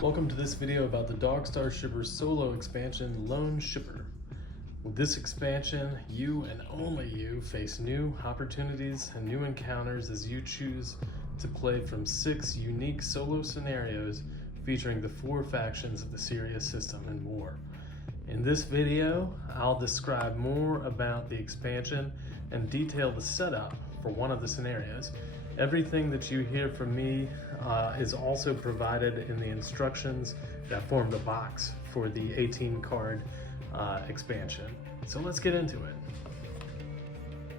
Welcome to this video about the Dogstar Shipper Solo Expansion Lone Shipper. With this expansion, you and only you face new opportunities and new encounters as you choose to play from 6 unique solo scenarios featuring the 4 factions of the Sirius system and more. In this video, I'll describe more about the expansion and detail the setup for one of the scenarios. Everything that you hear from me is also provided in the instructions that form the box for the 18 card expansion. So let's get into it.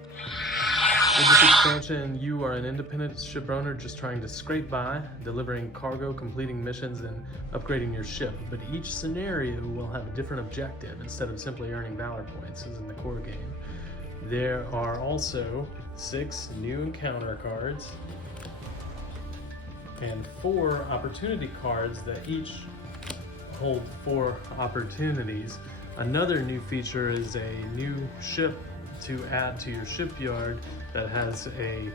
With this expansion, you are an independent ship owner just trying to scrape by, delivering cargo, completing missions, and upgrading your ship. But each scenario will have a different objective instead of simply earning valor points as in the core game. There are also 6 new encounter cards and 4 opportunity cards that each hold 4 opportunities. Another new feature is a new ship to add to your shipyard that has a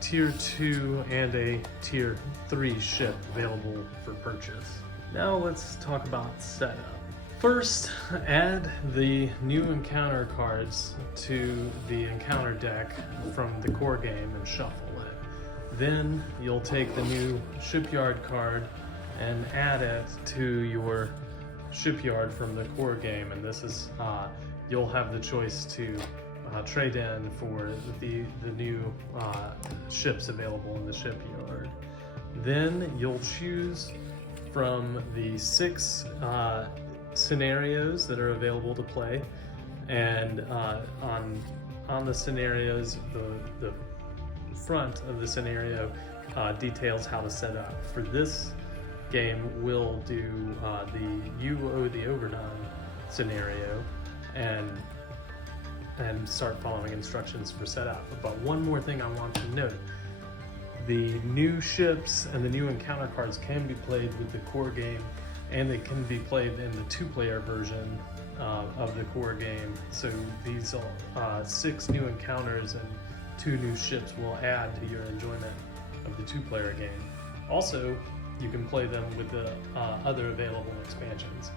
tier 2 and a tier 3 ship available for purchase. Now let's talk about setup. First, add the new encounter cards to the encounter deck from the core game and shuffle it. Then you'll take the new shipyard card and add it to your shipyard from the core game, and this is you'll have the choice to trade in for the new ships available in the shipyard. Then you'll choose from the 6 scenarios that are available to play, and on the scenarios, the front of the scenario details how to set up. For this game, we'll do the You Owe the Overdone scenario and start following instructions for setup. But one more thing I want to note: the new ships and the new encounter cards can be played with the core game, and they can be played in the 2-player version of the core game. So these 6 new encounters and 2 new ships will add to your enjoyment of the 2-player game. Also, you can play them with the other available expansions.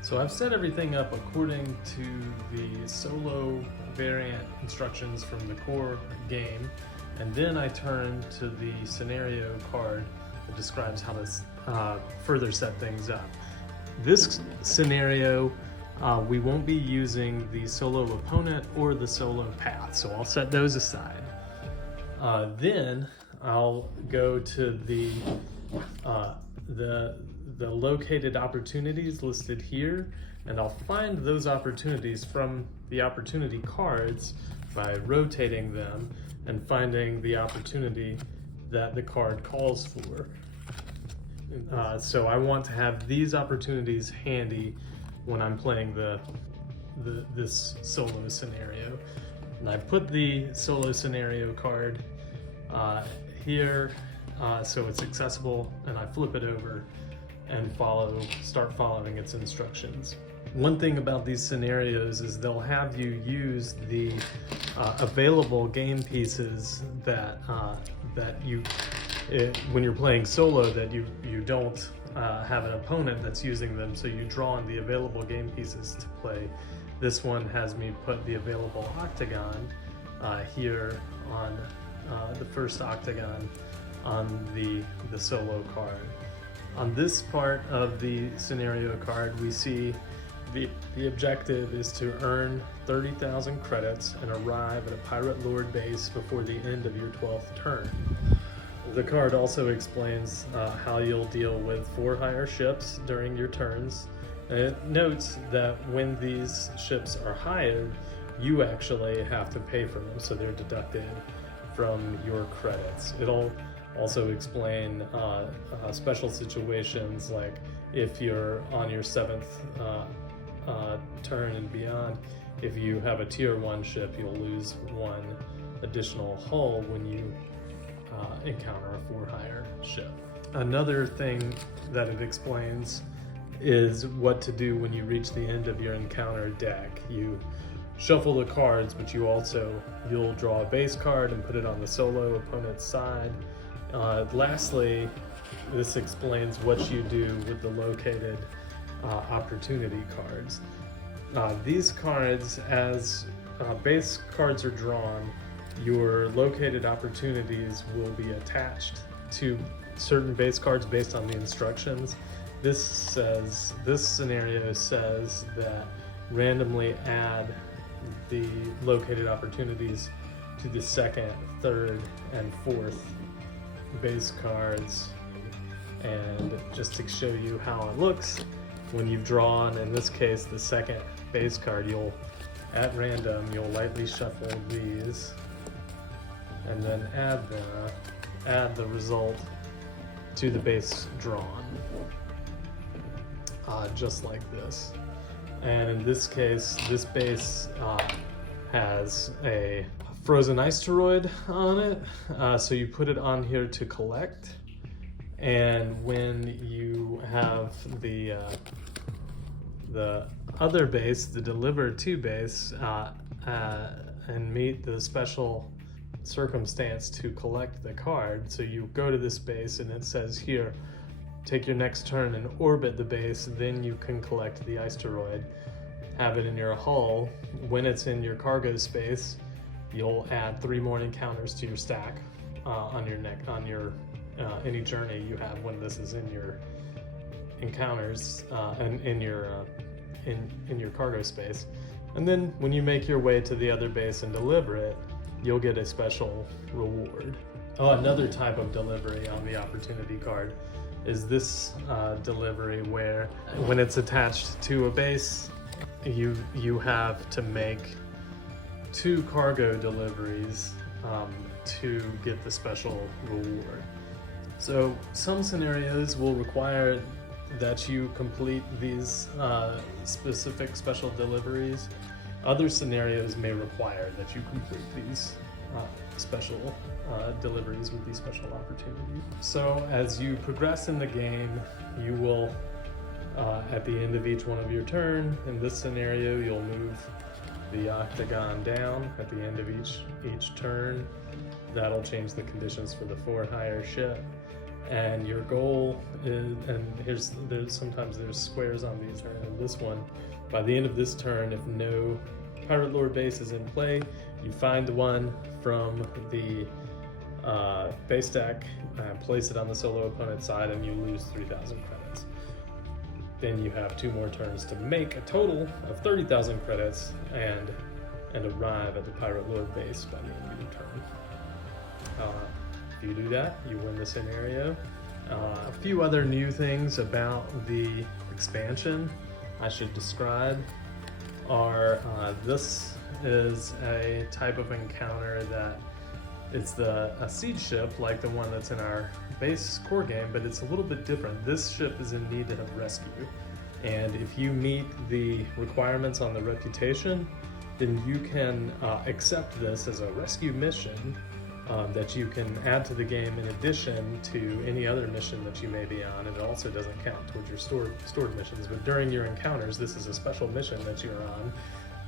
So I've set everything up according to the solo variant instructions from the core game, and then I turn to the scenario card that describes how to further set things up. This scenario, we won't be using the solo opponent or the solo path, so I'll set those aside. Then I'll go to the located opportunities listed here, and I'll find those opportunities from the opportunity cards by rotating them and finding the opportunity that the card calls for. So I want to have these opportunities handy when I'm playing this solo scenario. And I put the solo scenario card here so it's accessible, and I flip it over and start following its instructions. One thing about these scenarios is they'll have you use the available game pieces that when you're playing solo, that you don't have an opponent that's using them, so you draw on the available game pieces to play. This one has me put the available octagon here on the first octagon on the solo card. On this part of the scenario card, we see the objective is to earn 30,000 credits and arrive at a Pirate Lord base before the end of your 12th turn. The card also explains how you'll deal with 4 hire ships during your turns. And it notes that when these ships are hired, you actually have to pay for them, so they're deducted from your credits. It'll also explain special situations, like if you're on your 7th turn and beyond, if you have a tier 1 ship, you'll lose 1 additional hull when you encounter a 4-hire ship. Another thing that it explains is what to do when you reach the end of your encounter deck. You shuffle the cards, but you'll draw a base card and put it on the solo opponent's side. Lastly, this explains what you do with the located opportunity cards. These cards, as base cards are drawn, your located opportunities will be attached to certain base cards based on the instructions. This scenario says that randomly add the located opportunities to the second, third, and fourth base cards. And just to show you how it looks, when you've drawn, in this case, the second base card, at random, you'll lightly shuffle these and then add the result to the base drawn, just like this. And in this case, this base has a frozen ice on it, so you put it on here to collect. And when you have the other base, the deliver to base, and meet the special circumstance to collect the card, so you go to this base and it says here, take your next turn and orbit the base, then you can collect the Isteroid, have it in your hull. When it's in your cargo space, you'll add 3 more encounters to your stack on your any journey you have when this is in your encounters and in your cargo space. And then when you make your way to the other base and deliver it, you'll get a special reward. Oh, another type of delivery on the opportunity card is this delivery, where when it's attached to a base, you have to make 2 cargo deliveries to get the special reward. So some scenarios will require that you complete these specific special deliveries. Other scenarios may require that you complete these special deliveries with these special opportunities. So as you progress in the game, you will, at the end of each one of your turn, in this scenario, you'll move the octagon down at the end of each turn. That'll change the conditions for the for-hire ship. And your goal is, and sometimes there's squares on these, and this one, by the end of this turn, if no Pirate Lord base is in play, you find one from the base deck, place it on the solo opponent's side, and you lose 3,000 credits. Then you have 2 more turns to make a total of 30,000 credits and arrive at the Pirate Lord base by the end of your turn. If you do that, you win the scenario. A few other new things about the expansion I should describe are this is a type of encounter that it's a siege ship like the one that's in our base core game, but it's a little bit different. This ship is in need of rescue, and if you meet the requirements on the reputation, then you can accept this as a rescue mission that you can add to the game in addition to any other mission that you may be on, and it also doesn't count towards your stored missions. But during your encounters, this is a special mission that you're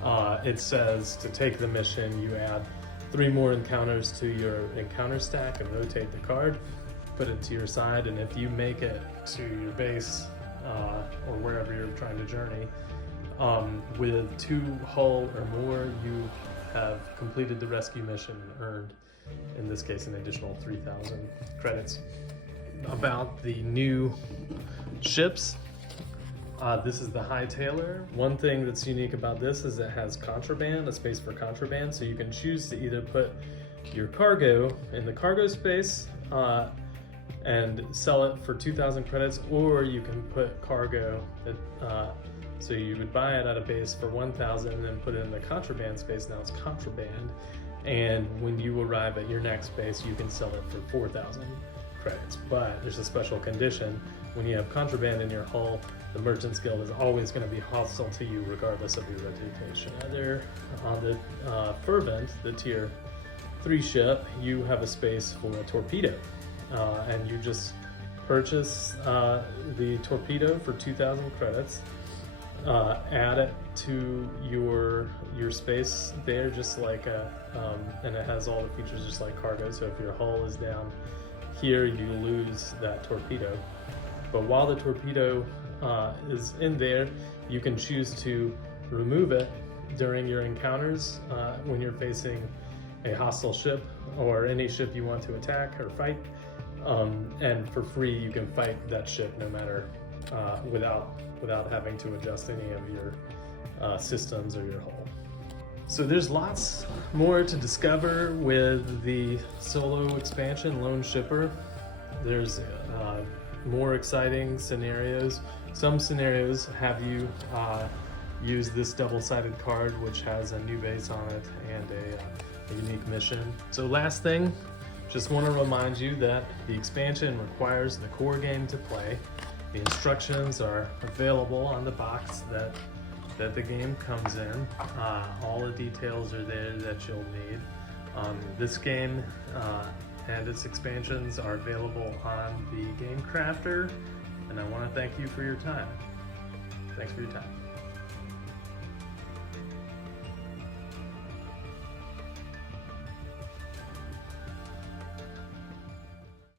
on. It says to take the mission, you add 3 more encounters to your encounter stack and rotate the card, put it to your side, and if you make it to your base or wherever you're trying to journey, with 2 hull or more, you have completed the rescue mission and earned, in this case, an additional 3,000 credits. About the new ships, this is the Hightailer. One thing that's unique about this is it has contraband, a space for contraband, so you can choose to either put your cargo in the cargo space and sell it for 2,000 credits, or you can put cargo so you would buy it at a base for 1,000 and then put it in the contraband space. Now it's contraband, and when you arrive at your next base, you can sell it for 4,000 credits. But there's a special condition: when you have contraband in your hull, the Merchants Guild is always going to be hostile to you regardless of your reputation. On the Fervent, the tier 3 ship, you have a space for a torpedo, and you just purchase the torpedo for 2,000 credits. Add it to your space there, just like and it has all the features just like cargo. So if your hull is down here you lose that torpedo. But while the torpedo is in there, you can choose to remove it during your encounters when you're facing a hostile ship or any ship you want to attack or fight. And for free, you can fight that ship no matter without having to adjust any of your systems or your hull. So there's lots more to discover with the solo expansion, Lone Shipper. There's more exciting scenarios. Some scenarios have you use this double-sided card, which has a new base on it and a unique mission. So last thing, just want to remind you that the expansion requires the core game to play. The instructions are available on the box that the game comes in. All the details are there that you'll need. This game and its expansions are available on the Game Crafter, and I want to thank you for your time. Thanks for your time.